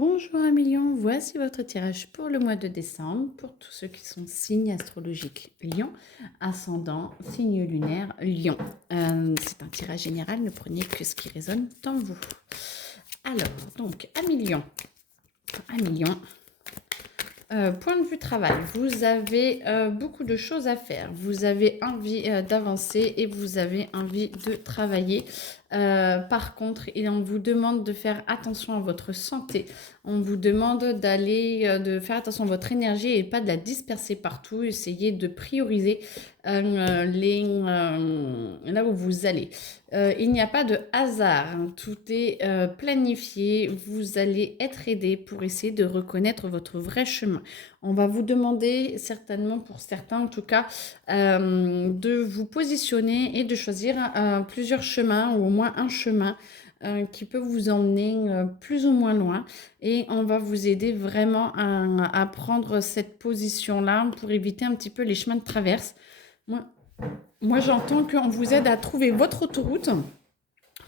Bonjour Amélion, voici votre tirage pour le mois de décembre pour tous ceux qui sont signes astrologiques Lion, ascendant, signe lunaire Lion. C'est un tirage général, ne prenez que ce qui résonne en vous. Alors, donc Amélion, point de vue travail, vous avez beaucoup de choses à faire. Vous avez envie d'avancer et vous avez envie de travailler. Par contre, on vous demande de faire attention à votre santé. On vous demande de faire attention à votre énergie et pas de la disperser partout. Essayez de prioriser là où vous allez. Il n'y a pas de hasard, hein. Tout est planifié. Vous allez être aidé pour essayer de reconnaître votre vrai chemin. On va vous demander certainement, pour certains en tout cas, de vous positionner et de choisir plusieurs chemins ou au moins un chemin qui peut vous emmener plus ou moins loin. Et on va vous aider vraiment à prendre cette position-là pour éviter un petit peu les chemins de traverse. Moi, j'entends qu'on vous aide à trouver votre autoroute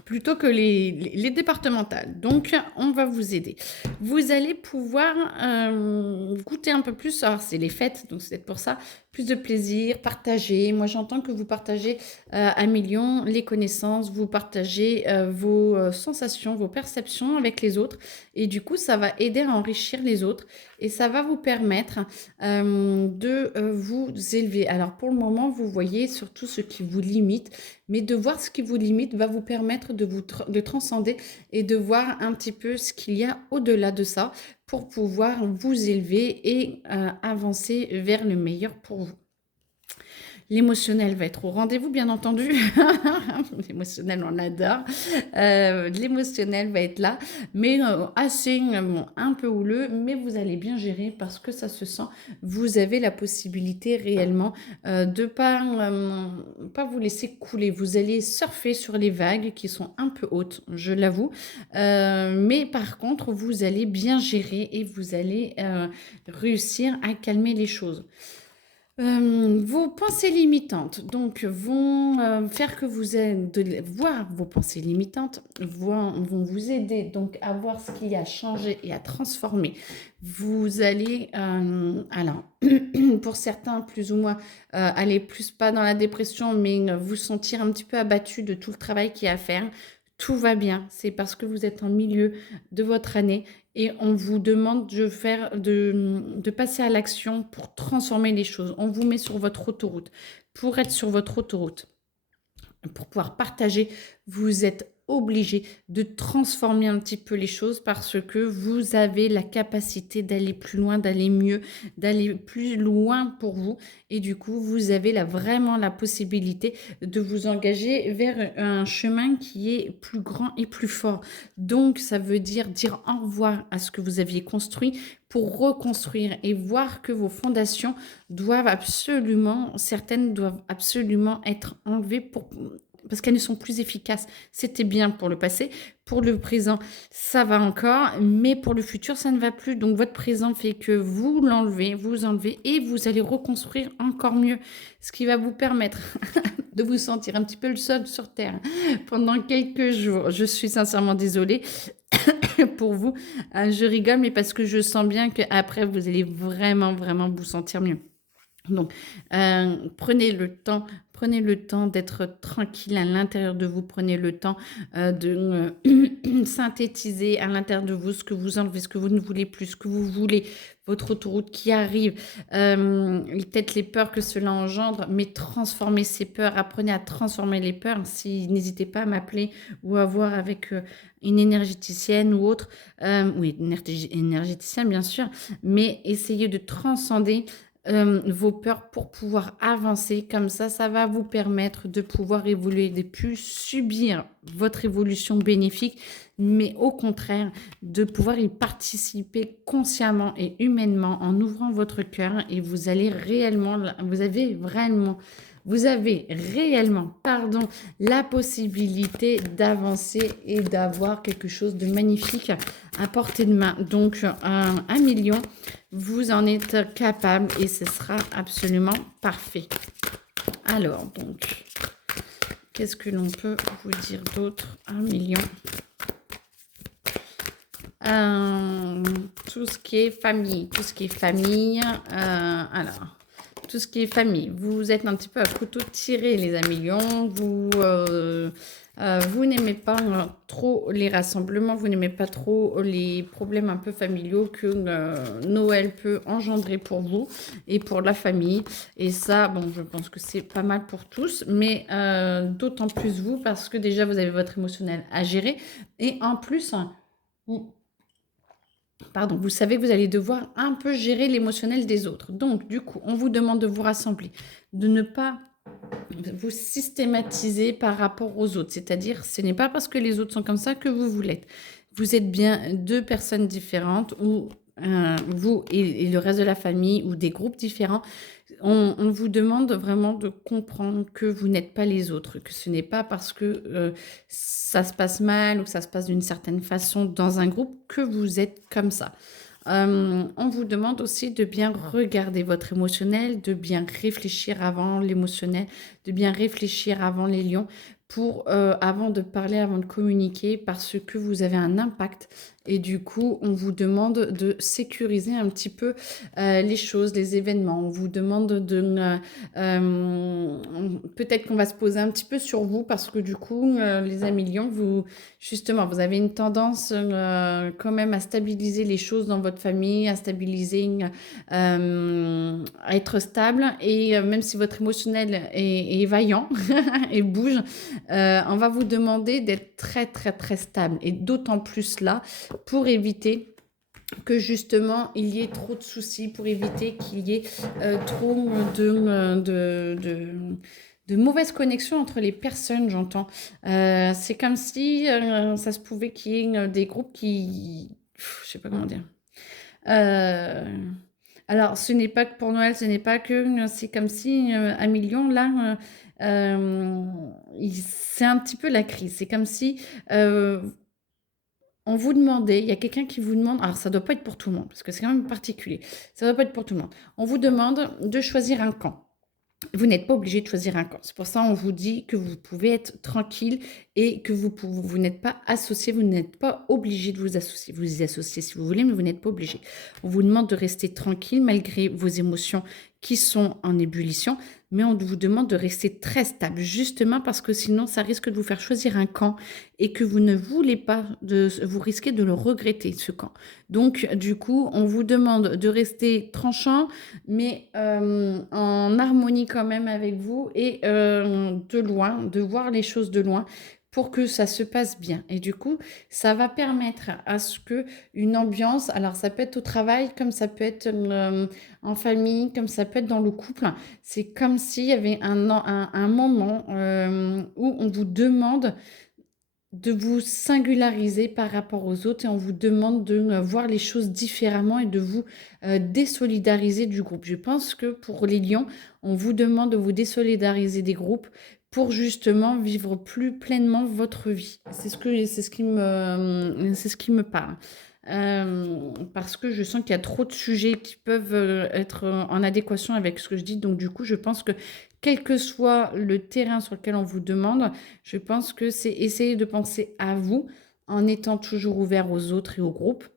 plutôt que les départementales. Donc, on va vous aider. Vous allez pouvoir goûter un peu plus. Alors, c'est les fêtes, donc c'est pour ça. Plus de plaisir, partager. Moi, j'entends que vous partagez à millions les connaissances, vous partagez vos sensations, vos perceptions avec les autres. Et du coup, ça va aider à enrichir les autres. Et ça va vous permettre de vous élever. Alors, pour le moment, vous voyez surtout ce qui vous limite. Mais de voir ce qui vous limite va vous permettre de transcender et de voir un petit peu ce qu'il y a au-delà de ça pour pouvoir vous élever et avancer vers le meilleur pour vous. L'émotionnel va être au rendez-vous, bien entendu. L'émotionnel, on adore. L'émotionnel va être là, mais assez un peu houleux, mais vous allez bien gérer parce que ça se sent. Vous avez la possibilité réellement de pas vous laisser couler. Vous allez surfer sur les vagues qui sont un peu hautes, je l'avoue. Mais par contre, vous allez bien gérer et vous allez réussir à calmer les choses. Vos pensées limitantes donc vont faire que vous allez voir vos pensées limitantes vont vous aider donc à voir ce qu'il y a à changer et à transformer. Vous allez alors pour certains plus ou moins aller plus pas dans la dépression mais vous sentir un petit peu abattu de tout le travail qu'il y a à faire. Tout va bien, c'est parce que vous êtes en milieu de votre année et on vous demande de passer à l'action pour transformer les choses. On vous met sur votre autoroute. Pour être sur votre autoroute, pour pouvoir partager, vous êtes obligé de transformer un petit peu les choses parce que vous avez la capacité d'aller plus loin, d'aller mieux, d'aller plus loin pour vous. Et du coup, vous avez vraiment la possibilité de vous engager vers un chemin qui est plus grand et plus fort. Donc, ça veut dire au revoir à ce que vous aviez construit pour reconstruire et voir que vos fondations certaines doivent absolument être enlevées parce qu'elles ne sont plus efficaces. C'était bien pour le passé. Pour le présent, ça va encore, mais pour le futur, ça ne va plus. Donc, votre présent fait que vous enlevez et vous allez reconstruire encore mieux, ce qui va vous permettre de vous sentir un petit peu le sol sur terre pendant quelques jours. Je suis sincèrement désolée pour vous. Je rigole, mais parce que je sens bien qu'après, vous allez vraiment, vraiment vous sentir mieux. Donc, prenez le temps d'être tranquille à l'intérieur de vous. Prenez le temps de synthétiser à l'intérieur de vous ce que vous enlevez, ce que vous ne voulez plus, ce que vous voulez, votre autoroute qui arrive, peut-être les peurs que cela engendre, mais transformez ces peurs. Apprenez à transformer les peurs. N'hésitez pas à m'appeler ou à voir avec une énergéticienne ou autre. Oui, énergéticienne, bien sûr, mais essayez de transcender vos peurs pour pouvoir avancer. Comme ça va vous permettre de pouvoir évoluer, de plus subir votre évolution bénéfique, mais au contraire, de pouvoir y participer consciemment et humainement en ouvrant votre cœur et vous avez réellement, la possibilité d'avancer et d'avoir quelque chose de magnifique à portée de main. Donc, 1 million, vous en êtes capable et ce sera absolument parfait. Alors, donc, qu'est-ce que l'on peut vous dire d'autre? 1 million. tout ce qui est famille. Tout ce qui est famille. Alors, tout ce qui est famille. Vous êtes un petit peu à couteau tiré, les amis lions. Vous n'aimez pas trop les rassemblements, vous n'aimez pas trop les problèmes un peu familiaux que Noël peut engendrer pour vous et pour la famille. Et ça, bon, je pense que c'est pas mal pour tous, mais d'autant plus vous parce que déjà vous avez votre émotionnel à gérer et en plus, pardon, vous savez que vous allez devoir un peu gérer l'émotionnel des autres. Donc, du coup, on vous demande de vous rassembler, de ne pas vous systématiser par rapport aux autres. C'est-à-dire, ce n'est pas parce que les autres sont comme ça que vous l'êtes. Vous êtes bien deux personnes différentes ou vous et le reste de la famille ou des groupes différents. On vous demande vraiment de comprendre que vous n'êtes pas les autres, que ce n'est pas parce que ça se passe mal ou que ça se passe d'une certaine façon dans un groupe que vous êtes comme ça. On vous demande aussi de bien regarder votre émotionnel, de bien réfléchir avant l'émotionnel, de bien réfléchir avant les lions, avant de parler, avant de communiquer, parce que vous avez un impact. Et du coup, on vous demande de sécuriser un petit peu les choses, les événements. On vous demande peut-être qu'on va se poser un petit peu sur vous, parce que du coup, les amis lions, justement, vous avez une tendance quand même à stabiliser les choses dans votre famille, à stabiliser, à être stable. Et même si votre émotionnel est vaillant et bouge, on va vous demander d'être très, très, très stable. Et d'autant plus là, pour éviter que justement il y ait trop de soucis, pour éviter qu'il y ait trop de mauvaises connexions entre les personnes, j'entends. C'est comme si ça se pouvait qu'il y ait des groupes qui... je sais pas comment dire. Alors, ce n'est pas que pour Noël, ce n'est pas que... c'est comme si à Million, là, c'est un petit peu la crise. C'est comme si... on vous demandait, il y a quelqu'un qui vous demande, alors ça ne doit pas être pour tout le monde, parce que c'est quand même particulier, ça ne doit pas être pour tout le monde. On vous demande de choisir un camp. Vous n'êtes pas obligé de choisir un camp. C'est pour ça qu'on vous dit que vous pouvez être tranquille et que vous n'êtes pas associé, vous n'êtes pas obligé de vous associer. Vous y associez si vous voulez, mais vous n'êtes pas obligé. On vous demande de rester tranquille malgré vos émotions qui sont en ébullition, mais on vous demande de rester très stable, justement parce que sinon, ça risque de vous faire choisir un camp et que vous ne voulez pas, vous risquez de le regretter, ce camp. Donc, du coup, on vous demande de rester tranchant, mais en harmonie quand même avec vous et de loin, de voir les choses de loin pour que ça se passe bien. Et du coup, ça va permettre à ce que une ambiance, alors ça peut être au travail, comme ça peut être en famille, comme ça peut être dans le couple, c'est comme s'il y avait un moment où on vous demande de vous singulariser par rapport aux autres et on vous demande de voir les choses différemment et de vous désolidariser du groupe. Je pense que pour les lions, on vous demande de vous désolidariser des groupes pour justement vivre plus pleinement votre vie. C'est ce qui me parle. Parce que je sens qu'il y a trop de sujets qui peuvent être en adéquation avec ce que je dis. Donc du coup, je pense que quel que soit le terrain sur lequel on vous demande, je pense que c'est essayer de penser à vous en étant toujours ouvert aux autres et au groupe.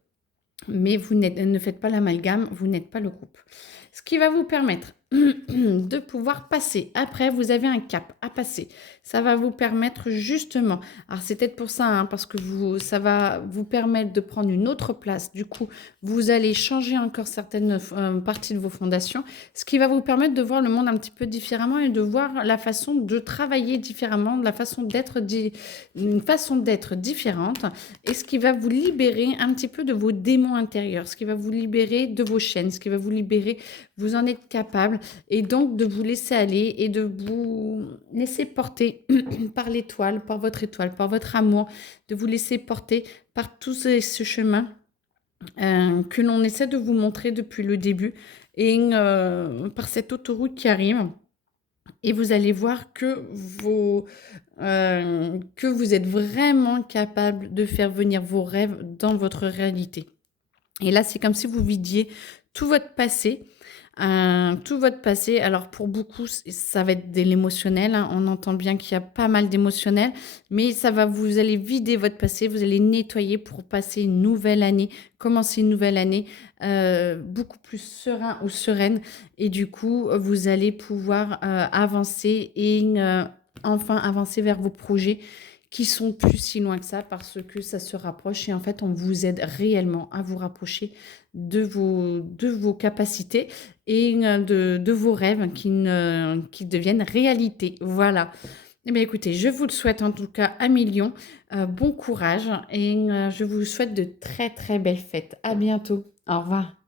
Mais ne faites pas l'amalgame, vous n'êtes pas le groupe. Ce qui va vous permettre de pouvoir passer. Après, vous avez un cap à passer. Ça va vous permettre justement, alors c'est peut-être pour ça, hein, parce que ça va vous permettre de prendre une autre place. Du coup, vous allez changer encore certaines parties de vos fondations, ce qui va vous permettre de voir le monde un petit peu différemment et de voir la façon de travailler différemment, la façon d'être, une façon d'être différente, et ce qui va vous libérer un petit peu de vos démons intérieurs, ce qui va vous libérer de vos chaînes, ce qui va vous libérer, vous en êtes capable, et donc de vous laisser aller et de vous laisser porter par l'étoile, par votre amour, de vous laisser porter par tout ce chemin que l'on essaie de vous montrer depuis le début et par cette autoroute qui arrive. Et vous allez voir que vous êtes vraiment capable de faire venir vos rêves dans votre réalité. Et là, c'est comme si vous vidiez tout votre passé. tout votre passé. Alors pour beaucoup, ça va être de l'émotionnel, hein. On entend bien qu'il y a pas mal d'émotionnel, mais vous allez vider votre passé, vous allez nettoyer pour passer une nouvelle année, commencer une nouvelle année beaucoup plus serein ou sereine. Et du coup, vous allez pouvoir avancer et enfin avancer vers vos projets qui sont plus si loin que ça parce que ça se rapproche et en fait, on vous aide réellement à vous rapprocher de vos capacités et de vos rêves qui deviennent réalité. Voilà. Eh bien, écoutez, je vous le souhaite en tout cas un million. Bon courage et je vous souhaite de très très belles fêtes. À bientôt. Au revoir.